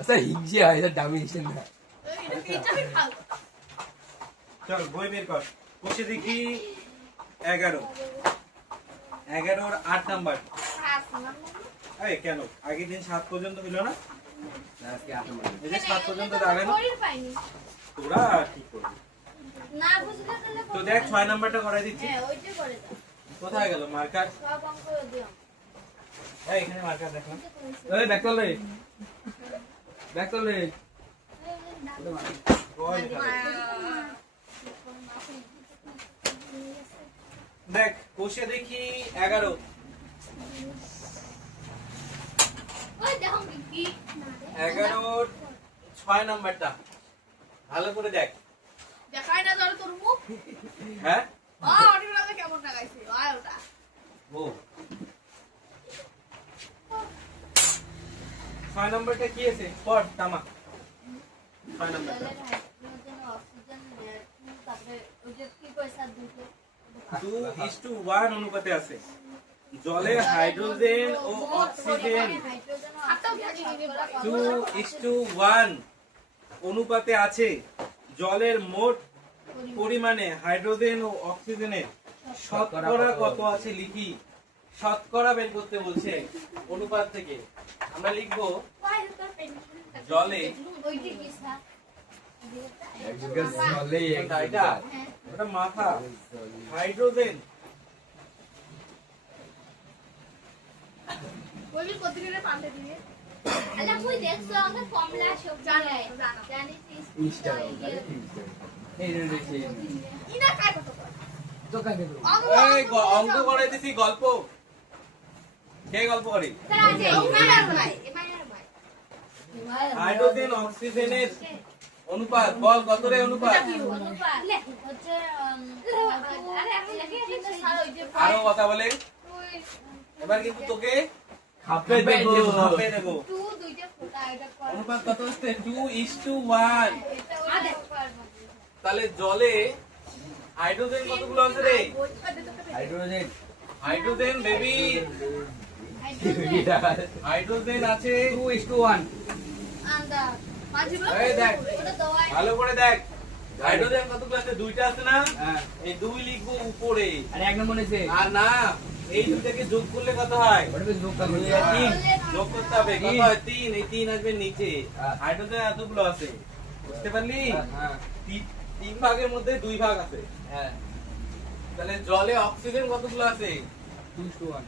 আচ্ছা হিংসে হয় এটা দামি হিসেবে না। চল বই বের কর। কোষে দেখি 11 11 8 নাম্বার। এই কেন আগের দিন 7 পর্যন্ত হলো না? আজকে 8 নম্বর। এই যে 7 পর্যন্ত দাঁড়ায় না তোরা কি করবি না বুঝলে তাহলে তো দেখ 6 নাম্বারটা করাই দিচ্ছি। হ্যাঁ ওইটা করে দাও কোথায় গেল মার্কার? সব অঙ্ক দিও এই এখানে মার্কার দেখলাম। এই দেখ তো লে দেখ তো লে কই দেখ কোষে দেখি 11 ওই দেখো কি 11 6 নাম্বারটা ভালো করে দেখ। দেখাই না ধর তোর মুখ হ্যাঁ অটিগুলোতে কেমন লাগাইছে আয় ওটা ও 6 নাম্বারটা কি আছে পড় তামা 6 নাম্বারটা হাইড্রোজেন অক্সিজেন তারপরে ওই যে কি পয়সা দুটো 2:1 অনুপাতে আছে। জলে হাইড্রোজেন ও অক্সিজেন 2:1 অনুপাতে আছে। জলের মোট পরিমাণে হাইড্রোজেন ও অক্সিজেনের শতকরা কত আছে লিখি। শতকরা বের করতে বলছে অনুপাত থেকে। আমরা লিখবো জলে ওইটি কি স্যার একজনকে চলে এটা ওটা মাথা হাইড্রোজেন বলি কতদিনে পাল্টে দিবে আলা কই দেখছো আমাদের ফর্মুলা সব জানাই জানিস ইনস্টা এই রে রে ইনা কাই কত তো কাকে দেব এই অঙ্ক করাই দিছি গল্প কে গল্প করি স্যার আছে ইমানার ভাই হাইড্রোজেন অক্সিজেনের অনুপাত বল কত রে অনুপাত হচ্ছে আরে আমি লিখে স্যার ওই যে আরো কথা বলে এবার কিন্তু তোকে খাপে দেব ভাবে দেব 2 দুইটা ফোঁটা এটা কর অনুপাত কত হচ্ছে 2:1 এটা ওটা পারবো তাহলে জলে হাইড্রোজেন কতগুলো আছে রে হাইড্রোজেন হাইড্রোজেন বেবি হাইড্রোজেন আছে 2:1 আন্দা মাঝিবো এই দেখ ওটা দওয়াই ভালো করে দেখ হাইড্রোজেন কতগুলো আছে দুইটা আছে না হ্যাঁ এই দুই লিখবো উপরে আর এক নম্বর আছে আর না এই দুইটাকে যোগ করলে কত হয় ওটা তো যোগ করতে হবে 3 যোগ করতে হবে কত হয় 3 এই 3 আসবে নিচে হ্যাঁ। হাইড্রোজেন এতগুলো আছে বুঝতে পারলি হ্যাঁ 3 ভাগের মধ্যে 2 ভাগ আছে হ্যাঁ তাহলে জলে অক্সিজেন কতগুলো আছে 2:1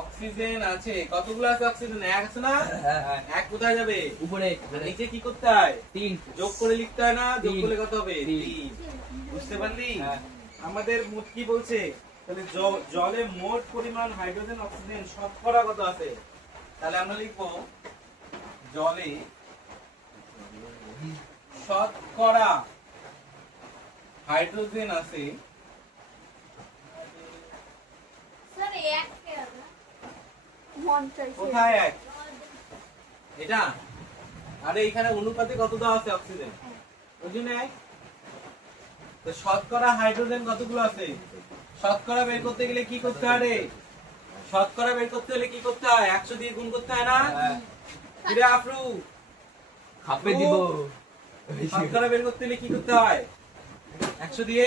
অক্সিজেন আছে কতগুলো আছে অক্সিজেন এক আছে না হ্যাঁ হ্যাঁ এক কোথায় যাবে উপরে আর নিচে কি করতে হয় 3 যোগ করে লিখতে হয় না যোগ তিন। করলে কত হবে তিন। 3 বুঝতে পারলি হ্যাঁ। আমাদের মোট কি বলছে তাহলে জলে মোট পরিমাণ হাইড্রোজেন অক্সিজেন শতকরা কত আছে তাহলে আমরা লিখবো জলে শতকরা হাইড্রোজেন আছে স্যার এক কে আছে মন চাইছে কোথায় এক এটা আরে এখানে অনুপাতে কত দেওয়া আছে অক্সিজেন ওই জন্য এক তো শতকরা হাইড্রোজেন কতগুলো আছে শতকরা বের করতে গেলে কি করতে হয় রে শতকরা বের করতে হলে কি করতে হয় 100 দিয়ে গুণ করতে হয় না হ্যাঁ কিরে আফরু খাপে দিব শতকরা বের করতে হলে কি করতে হয় 100 দিয়ে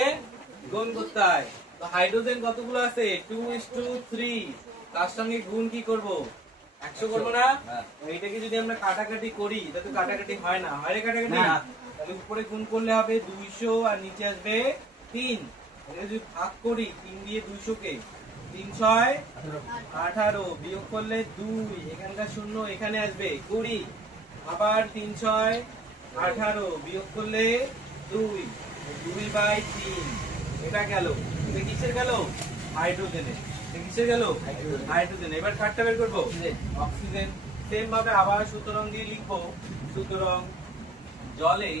গুণ করতে হয় তো হাইড্রোজেন কতগুলো আছে 2:3 তার সঙ্গে গুণ কি করব 100 করব না হ্যাঁ এইটাকে যদি আমরা কাটাকাটি করি তাহলে তো কাটাকাটি হয় না হয় রে কাটাকাটি না। তাহলে উপরে গুণ করলে হবে 200 আর নিচে আসবে 3 এটা যদি ভাগ করি 3 দিয়ে 200 কে 3 6 18 বিয়োগ করলে 2 এখানকার শূন্য এখানে আসবে 20 আবার 3 6 18 বিয়োগ করলে 2 2/3 এটা গেল এটা কিসের গেল হাইড্রোজেনের এটা কিসের গেল হাইড্রোজেন এবার কাটটা বের করবো অক্সিজেন সেম ভাবে আবার সুতরাং দিয়ে লিখবো সুতরাং জলে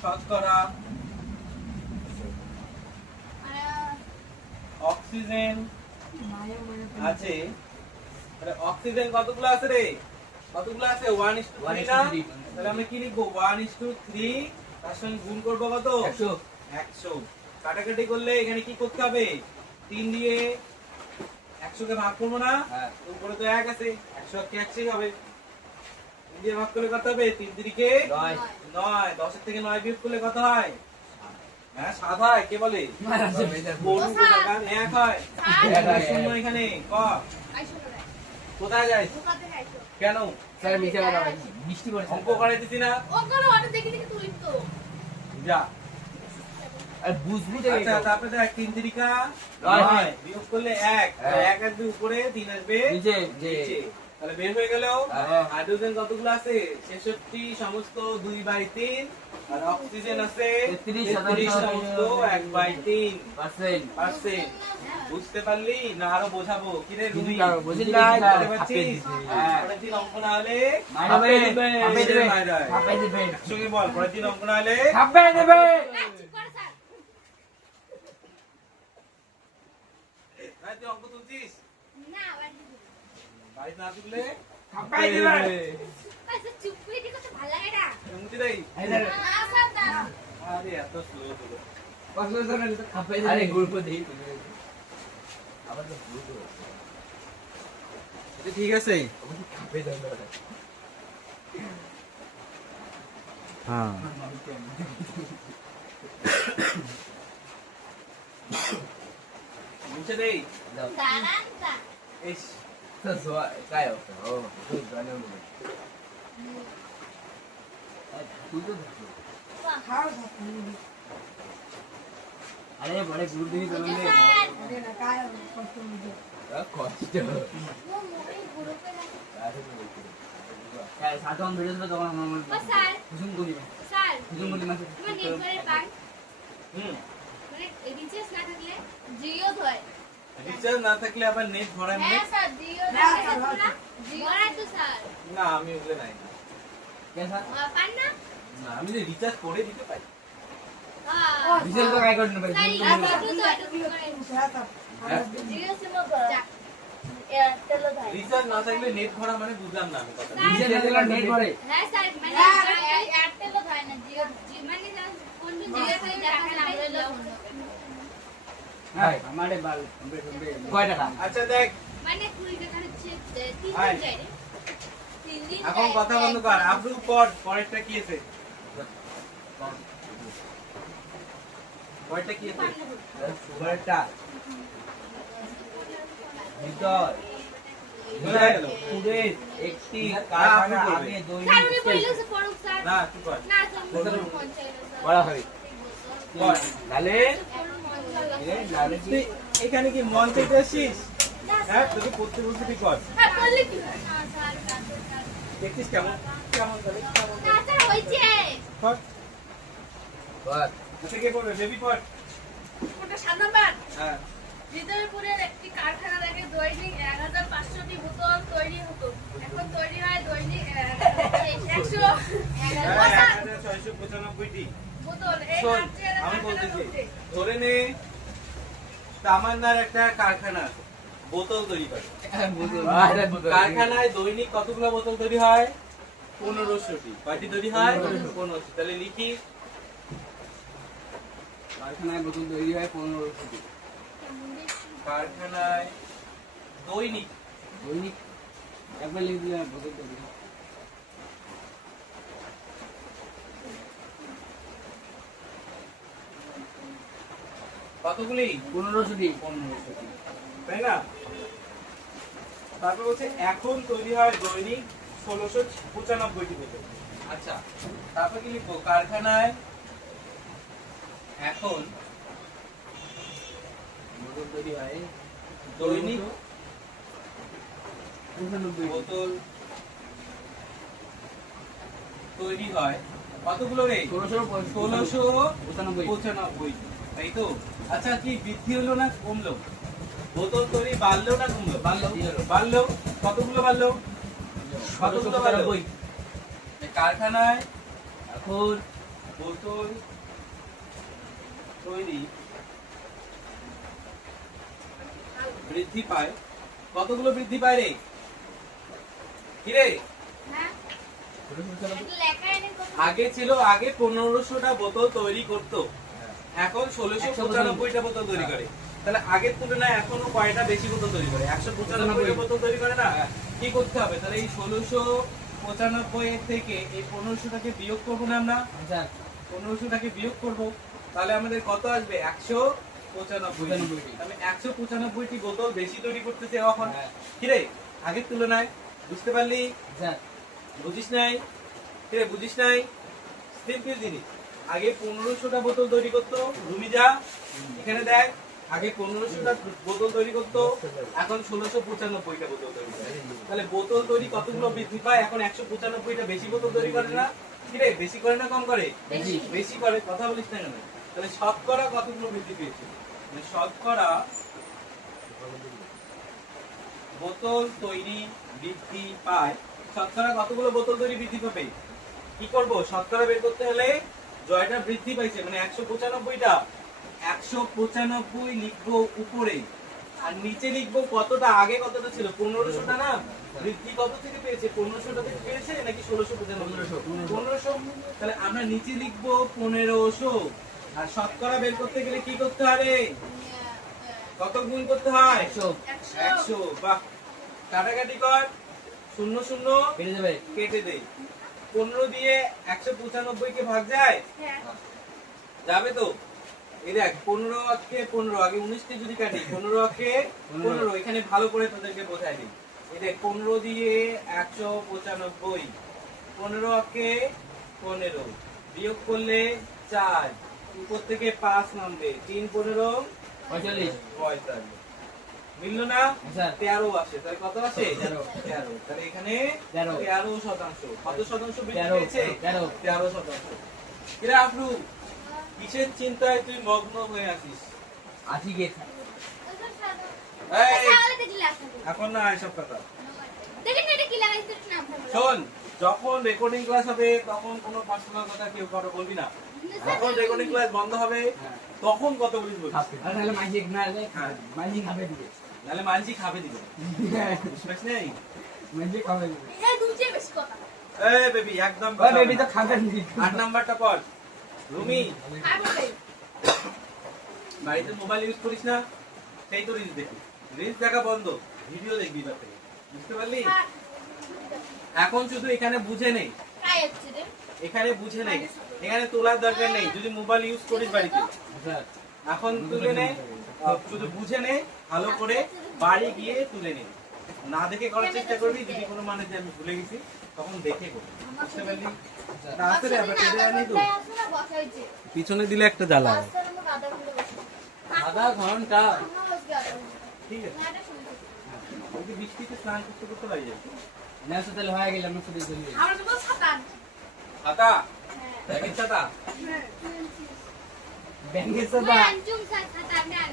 শতকরা অক্সিজেন আছে অক্সিজেন কতগুলো আছে রে কতগুলো আছে 1:3 না তাহলে আমরা কি লিখবো 1:3 তার সঙ্গে গুণ করবো কত 100 100 কাটাকাটি করলে এখানে কি করতে হবে 3 দিয়ে 100 কে ভাগ করবো না? হ্যাঁ। উপরে তো 1 আছে, 100 কে 100 হবে। 3 দিয়ে ভাগ করলে কত হবে? 3 তিরিকে 9 9, 10 এর থেকে 9 বিয়োগ করলে কত হয়? হ্যাঁ 7 হয়, কে বলে? গরু কোথাকার 1 হয়। স্যার, শূন্য এখানে ক আইসো করে। কোথায় যাই? দোকান থেকে আইসো। কেন স্যার মিশে কথা বলছি বৃষ্টি পড়ছে অঙ্ক করাই দিছি না? ও করে অনেক দেখে দেখে তুলিস তো। যা। আর বুঝবি তো আচ্ছা তারপরে দেখ 3 তিরিকা 9 9 বিয়োগ করলে 1, 1 আসবে উপরে, 3 আসবে নিচে যে নিচে। তাহলে বের হয়ে গেল। হ্যাঁ। হাইড্রোজেন কতগুলো আছে? 66 সমস্ত 2/3 আর অক্সিজেন আছে 33 সমস্ত 1/3 পার্সেন্ট। বুঝতে পারলি না আরো বোঝাবো? কি রে রুমি? বুঝলি না? বুঝতে পারছিস? হ্যাঁ। পরের দিন অঙ্ক না হলে মাইরে দেবে ছাপে দেবে। ছাপে দেবে সঙ্গে বল পরের দিন অঙ্ক না হলে ছাপে দেবে হ্যাঁ, ঠিক করে স্যার। তুই অঙ্ক তুলছিস? না, আবার দিব। বাড়িতে না তুললে ছাপে দেবে আচ্ছা, চুপ করে দিলে তো ভালো লাগে না। মুক্তি দেই। না, স্যার, না। আরে এত স্লো তুলো। আরে গ্রুপ দেই আবার তো গ্রুপ এটা ঠিক আছে? ছাপে দেবে হ্যাঁ। মুছে দেই। দাও দাঁড়ান, তা। ইস তো সোয়া काय होतं हो तू जाणे बोल तू तो अरे बड़े ग्रुप नहीं ওই যে करोगे স্যার, कॉस्ट ও মোবাইল গ্রুপে লাগে। काय साठवून वीडियो में तो हम ও স্যার, कुसुम कोणी স্যার, कुसुम कोणी मासे তোমার নেটওয়ার্কের পান হুম মানে রিচার্জ না থাকলে জিও ধরে। রিচার্জ না থাকলে আবার নেট ভরায় মানে? হ্যাঁ স্যার, জিও ধরে না? জিও ধরে তো স্যার। না আমি ওগুলো নাই। कैसा পান না? না আমি যে রিচার্জ করে দিতে পারি। হ্যাঁ। विजय तो काय करणार স্যার, पाहिजे জিও সিম ধরে। এয়ারটেলও ধরে। রিচার্জ না থাকলে নেট ভরা মানে বুঝলাম না আমি কথা। विजय त्याला नेट भरे হ্যাঁ স্যার, মানে এয়ারটেলও ধরে না, জিও মানে কোন দিন জিও করে দেখা না হলে हाय हमारे बाल कंप्लीट কয় টাকা আচ্ছা দেখ মানে 20 টাকা হচ্ছে 3 আয়। দিন যায় রে। 3 দিন এখন কথা বন্ধ কর। আব্দু পড়, পরেরটা কি আছে? পরেরটা কি আছে? সুগারটা ভিতর কোথায় গেল? পুরে একটি আপনি কারখানা করবেন। আগে দৈনিক স্যার উনি বললেন যে পড়ুক স্যার। না কি কর? না স্যার পড়ুক মন চাই না স্যার। বড় হবে পড়। লালে পড়ুক মন চাই না। লালে তুই এখানে কি মন চাইতে আসছিস? না হ্যাঁ স্যার। তোকে পড়তে বলতে তুই কর। হ্যাঁ বললি কি? না স্যার, স্যার। দেখছিস কেমন কেমন করে? না স্যার হইছে। কর। বল আচ্ছা কে করবে? বেবি পড়। ওটা 7 নাম্বার। হ্যাঁ হৃদয়পুরের একটি কারখানা থেকে দৈনিক 1500টি বোতল তৈরি হতো। এখন তৈরি হয় দৈনিক 100 695টি। বোতল। এই শোন রাজ্যের আমি কারখানা বলতেছি হচ্ছে। ধরে নে তামান্নার একটা কারখানা আছে বোতল তৈরি করে। আরে কারখানায় দৈনিক কতগুলো বোতল তৈরি হয়? 1500টি। কয়টি তৈরি হয়? 1500। তাহলে লিখি কারখানায় বোতল তৈরি হয় 1500 কারখানায় দৈনিক দৈনিক একবার লিখে দিলে বোতল তৈরি হয় কতগুলি? 1500টি তাই না? তারপর বলছে এখন তৈরি হয় দৈনিক 1695টি বোতল। আচ্ছা তারপর কি লিখবো? কারখানায় এখন বোতল তৈরি হয় দৈনিক 95 বোতল তৈরি হয় কতগুলো রে? 1695। তাই তো? আচ্ছা কি বৃদ্ধি হলো না কমলো? বোতল তৈরি বাড়লো না কমলো? বাড়লো। কতগুলো বাড়লো? কতগুলো বাড়লো? এই কারখানায় এখন বোতল তৈরি বৃদ্ধি পায়। কতগুলো বৃদ্ধি পায় রে? কি রে? হ্যাঁ একটা লেখা এনে কত? আগে ছিল আগে 1500টা বোতল তৈরি করতো, এখন 1695টা বোতল তৈরি করে। তাহলে আগের তুলনায় এখনো কয়টা বেশি বোতল তৈরি করে? 195 বোতল তৈরি করে না? কি করতে হবে তাহলে? এই 1695 থেকে এই 1500টাকে বিয়োগ করবো না আমরা? 1500টাকে বিয়োগ করব, তাহলে আমাদের কত আসবে? 195। আমি 195টি বোতল বেশি তৈরি করতেছি এখন। কিরে আগের তুলনায়? বুঝতে পারলি? বুঝিস নাই? কিরে বুঝিস নাই? সিম্পল জিনিস। আগে 1500টা বোতল তৈরি করতো রুমি, যা এখানে দেখ, আগে 1500টা বোতল তৈরি করতো, এখন 1695টা বোতল তৈরি করে। তাহলে বোতল তৈরি কতগুলো বৃদ্ধি পায়? এখন 195টা বেশি বোতল তৈরি করে না? কিরে বেশি করে না কম করে? বেশি করে। কথা বলিস না কেন? তাহলে শতকরা কতগুলো বৃদ্ধি পেয়েছে? শতকরা বোতল তৈরি বৃদ্ধি পায়। শতকরা কতগুলো বোতল তৈরি বৃদ্ধি পাবে? কি করব? শতকরা বের করতে হলে জয়টা বৃদ্ধি পাইছে মানে 195টা, 195 লিখবো উপরে, আর নিচে লিখবো কতটা। আগে কতটা ছিল? 1500টা না? বৃদ্ধি কত থেকে পেয়েছে? 1500টা থেকে পেয়েছে নাকি 1695? 1500। তাহলে আমরা নিচে লিখবো 1500। আর শতকরা বের করতে গেলে কি করতে হবে? কত গুণ করতে হয়? 100। বাহ, কাটাকাটি কর, 0 0 বেড়ে যাবে। কেটে দে। 15 দিয়ে 195 কে ভাগ যায়? যাবে তো? এই দেখ 15 অক্ষে 15, আগে 19 কে যদি কাটি 15 অক্ষে 15, এখানে ভালো করে তোদেরকে বোঝাই দিই। এই দেখ 15 দিয়ে 195, 15 অক্ষে 15, বিয়োগ করলে 4, উপর থেকে 5 নামবে, 3 15 45। মিললো না? 13 আসে। তাহলে কত আসে? 13। তাহলে এখানে 13%। কত শতাংশ বৃদ্ধি পেয়েছে? 13%। কিরা আফরু, কিসের চিন্তায় তুই মগ্ন হয়ে আছিস? এই, এখন না এসব কথা। শোন, যখন রেকর্ডিং ক্লাস হবে তখন কোনো পার্সোনাল কথা কেউ কারো বলবি না। যখন রেকর্ডিং ক্লাস বন্ধ হবে তখন কত বলিস বলিস। নাহলে মানসি খাবে দিবে। বুঝছিস নেই? এই বেবি একদম কথা বল না। 8 নাম্বারটা পড়। রুমি, বাড়িতে মোবাইল ইউজ করিস না? সেই তো রিলস দেখি। রিলস দেখা বন্ধ, ভিডিও দেখবি এবার থেকে। বুঝতে পারলি? এখন শুধু এখানে বুঝে নেই, এখানে বুঝে নেই, এখানে তোলার দরকার নেই। যদি মোবাইল ইউজ করিস বাড়িতে, এখন তুলে নে, শুধু বুঝে নে ভালো করে, বাড়ি গিয়ে তুলে নে। না দেখে করার চেষ্টা করবি। যদি কোনো মানে যে আমি ভুলে গেছি তখন দেখে করবি। বুঝতে পারলি? আসলে আমরা কেটে আনি তো পিছনে দিলে একটা জ্বালা হয়। আধা ঘন্টা ঠিক আছে। ওই যে বৃষ্টিতে স্নান করতে করতে লাগে যায়। তাহলে হয়ে গেল। ছাতা, ব্যাগের ছাতা, ব্যাংকের সাথে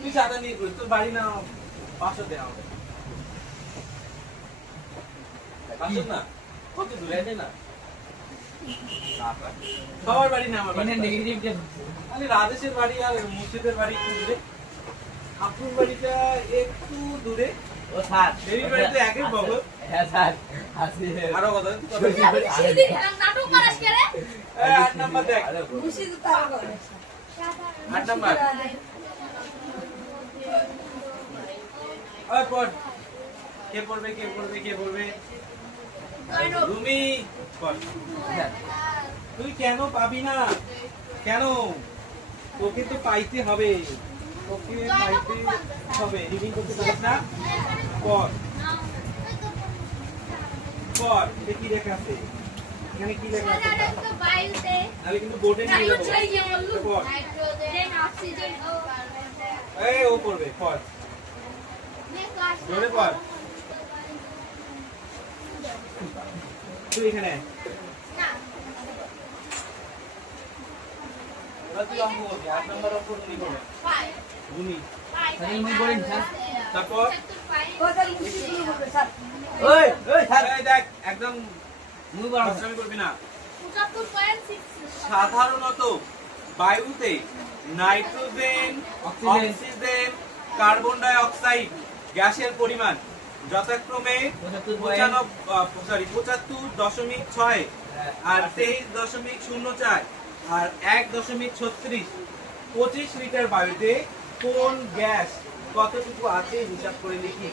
তুই ছাতা নিয়ে করিস, তোর বাড়ি না 500 দে আমাকে। 500 না, কত দূরে আছে না? সবার বাড়ি না আমার বাড়ি। আমি রাজেশের বাড়ি আর মুর্শিদের বাড়ি একটু দূরে, আপুর বাড়িটা একটু দূরে। ও স্যার, দেবীর বাড়িতে একই বগল। হ্যাঁ স্যার, আসি আরো কথা এই 8 নাম্বার দেখ। 8 নাম্বার ওই পড়। কে পড়বে কে পড়বে কে পড়বে? রুমি পড়। তুই কেন পাবি না? কেন? তোকে তো পাইতে হবে, তোকে পাইতে হবে। রিডিং করতে পারিস না? পড় পড়। এটা কি লেখা আছে? এখানে কি লেখা আছে? তাহলে কিন্তু বোর্ডে নিয়ে যাবো। পড়। এই ও পড়বে, পড় জোরে পড়। তুই এখানে এবার তুই অঙ্ক করবি। 8 নম্বর অঙ্ক তুমি করবে রুমি। তারপর ওই ওই স্যার, এই দেখ একদম মুই বড় পরিশ্রম করবি না। সাধারণত বায়ুতে nitrogen, oxygen, carbon die oxide গ্যাসের পরিমাণ যথাক্রমে 75.6 আর 23.04 আর 1.36। 25 লিটার বায়ুতে কোন গ্যাস কতটুকু আছে হিসাব করে লিখি।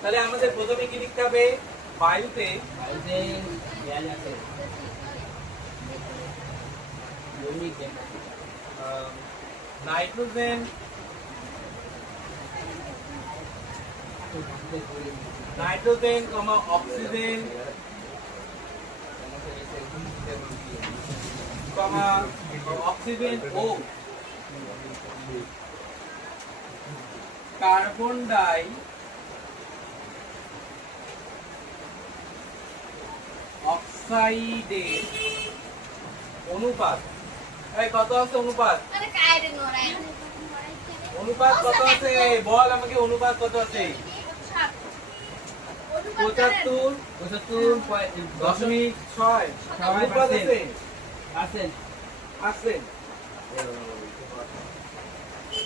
তাহলে আমাদের প্রথমে কি লিখতে হবে? বায়ুতে নাইট্রোজেন কমা অক্সিজেন কমা অক্সিজেন ও কার্বন ডাই অক্সাইডের অনুপাত। এই কত আছে অনুপাত? আরে কাইরে নড়াই অনুপাত কত আছে? বল আমাকে অনুপাত কত আছে? 75.6 অনুপাত আছে। আছে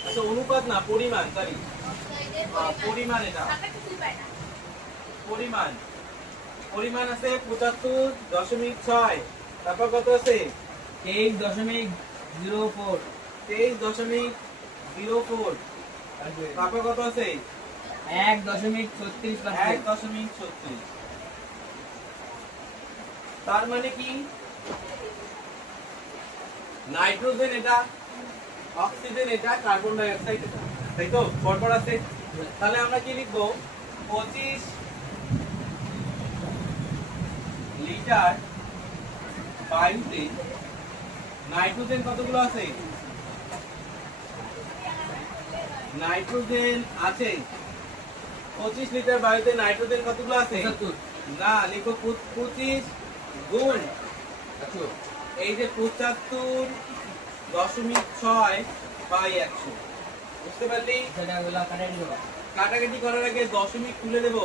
আচ্ছা অনুপাত না পরিমাণ, সরি পরিমাণ, এটা পরিমাণ। পরিমাণ আছে 75.6। তারপর কত আছে? 23.04 23.04। তারপর কত আছে? 1.36%। 1.36। তার মানে কি? নাইট্রোজেন এটা, অক্সিজেন এটা, কার্বন ডাই অক্সাইড এটা, তাই তো? পরপর আছে। তাহলে আমরা কি লিখবো? 25 লিটার বায়ুতে নাইট্রোজেন কতগুলো আছে? নাইট্রোজেন আছে 25 লিটার বায়ুতে নাইট্রোজেন কতগুলো আছে? না, লিখো 25 গুণ এই যে 75.6 বাই 100। বুঝতে পারলি? কাটাকাটি করার আগে দশমিক তুলে দেবো,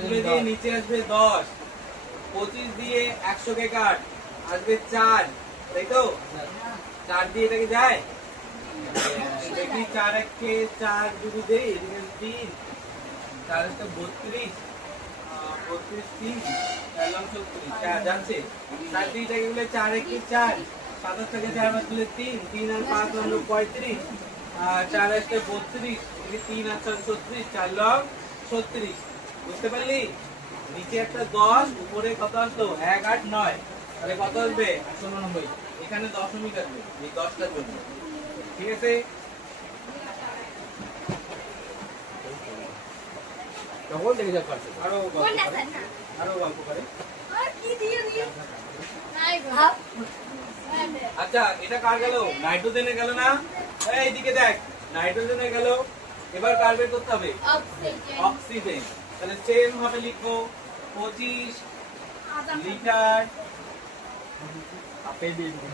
তুলে দিয়ে নিচে আসবে 10। 25 দিয়ে 100 কে কাট, আসবে 4, তাই তো? 4 দিয়ে এটাকে যায় দেখি, 4 1 4 যদি দেই, এদিকে 3, 4 1 32, 32 3 4 34, 4 যাচ্ছে। 4 দিয়ে এটাকে গেলে 4 1 4, 27 থেকে 4 বাদ দিলে 3, 3 আর 5 হলো 35, আর 4 1 32, 3 আর 4 36, 4 লং 36। বুঝতে পারলি? নিচে একটা 10, উপরে কত আসলো? 1 8 9, তাহলে কত আসবে? 99। এখানে দশমিক আসবে এই 10টার জন্য, ঠিক আছে? তখন দেখে যাও পারছে। আরো গল্প করে, আরো গল্প করে। আচ্ছা এটা কার গেল? নাইট্রোজেনে গেল না? এইদিকে দেখ, নাইট্রোজেনে গেল। এবার কার বের করতে হবে? অক্সিজেন। তাহলে সেম ভাবে লিখবো 25 লিটার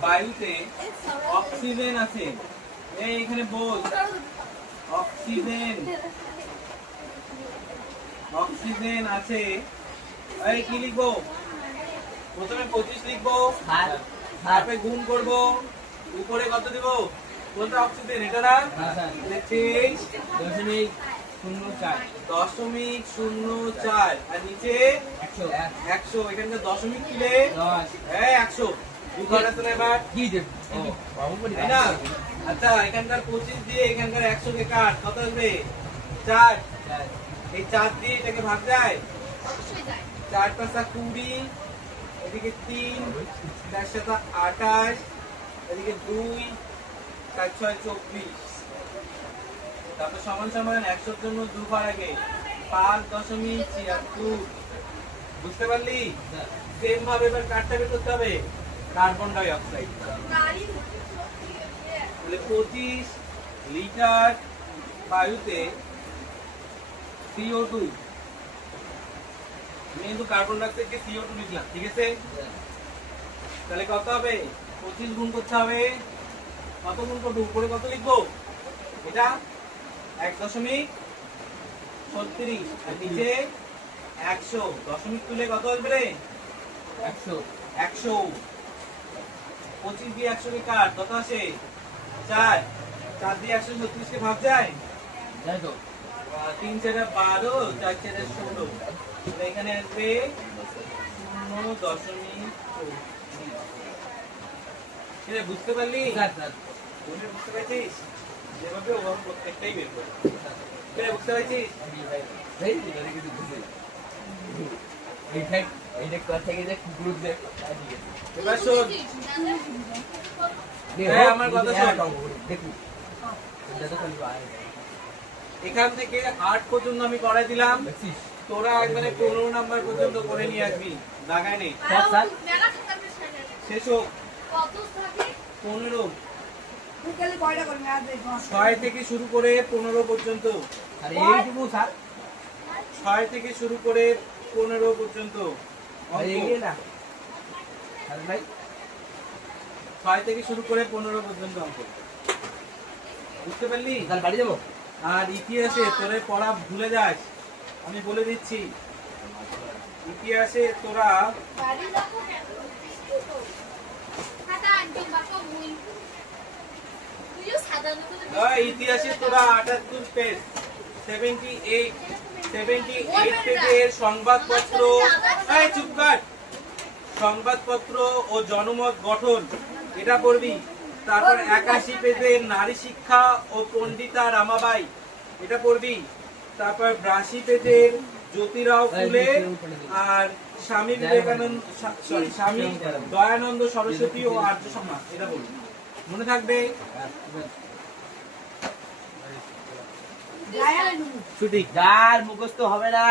বায়ুতে অক্সিজেন আছে। এই এখানে বল অক্সিজেন, অক্সিজেন আছে। এই কি লিখবো? প্রথমে 25 লিখবো, তারপরে গুণ করব, উপরে কত দেব? কোনটা অক্সিজেন? এটা না? তাহলে 23.04 আর নিচে 100। এখানকার দশমিক তুলে 100 দুঘর আছে না? এবার তাই না? আচ্ছা এখানকার 25 দিয়ে এখানকার 100 কে কাট, কত আসবে? 4। এই 4 দিয়ে এটাকে ভাগ যায়? 4 5 20, এদিকে 3, 4 7 28, এদিকে 2, 4 6 24। তারপর সমান সমান 100 জন্য দুবার আগে 5.76। বুঝতে পারলি? সেম ভাবে এবার কাটটা বের করতে হবে কার্বন ডাই অক্সাইড। তাহলে 25 লিটার বায়ুতে CO2, আমি কিন্তু কার্বন ডাই অক্সাইডকে CO2 লিখলাম, ঠিক আছে? তাহলে কত হবে? 25 গুণ করতে হবে। কত গুণ করবো? উপরে কত লিখবো? এটা 1.36 আর নিচে 100। দশমিক তুলে কত আসবে রে? 100। 25 দিয়ে 100 কে কাট, কত আসে? 4। 4 দিয়ে 136 কে ভাগ যায়? 3 4 12, 4 4 16, এখানে আসবে 0.24। বুঝতে পারলি? বুঝতে পেরেছিস? যেভাবে ওভাবে প্রত্যেকটাই বের করবো। বুঝতে পারছিস? এবার শোন, হ্যাঁ, আমার কথা শোন। এখান থেকে 8 পর্যন্ত আমি করাই দিলাম, তোরা একবারে 15 নাম্বার পর্যন্ত করে নিয়ে আসবি, লাগাই নেই। শেষ হোক। 15, 6 থেকে শুরু করে 15 পর্যন্ত। 6 থেকে শুরু করে 15 পর্যন্ত অঙ্ক। 6 থেকে শুরু করে 15 পর্যন্ত অঙ্ক। বুঝতে পারলি? বাড়ি যাবো। আর ইতিহাসে তোরে পড়া ভুলে যাস, আমি বলে দিচ্ছি। ইতিহাসে তোরা ইতিহাসে তোরা 78 পেজ 78 পেজের সংবাদপত্র, এই চুপ কর, সংবাদপত্র ও জনমত গঠন এটা পড়বি। তারপর 81 পেজের নারী শিক্ষা ও পণ্ডিতা রামাবাই এটা পড়বি। তারপর 82 পেজের জ্যোতিরাও ফুলে আর স্বামী বিবেকানন্দ, সরি স্বামী দয়ানন্দ সরস্বতী ও আর্য সমাজ এটা বলবি, মনে থাকবে। ছুটি যার মুখস্থ হবে না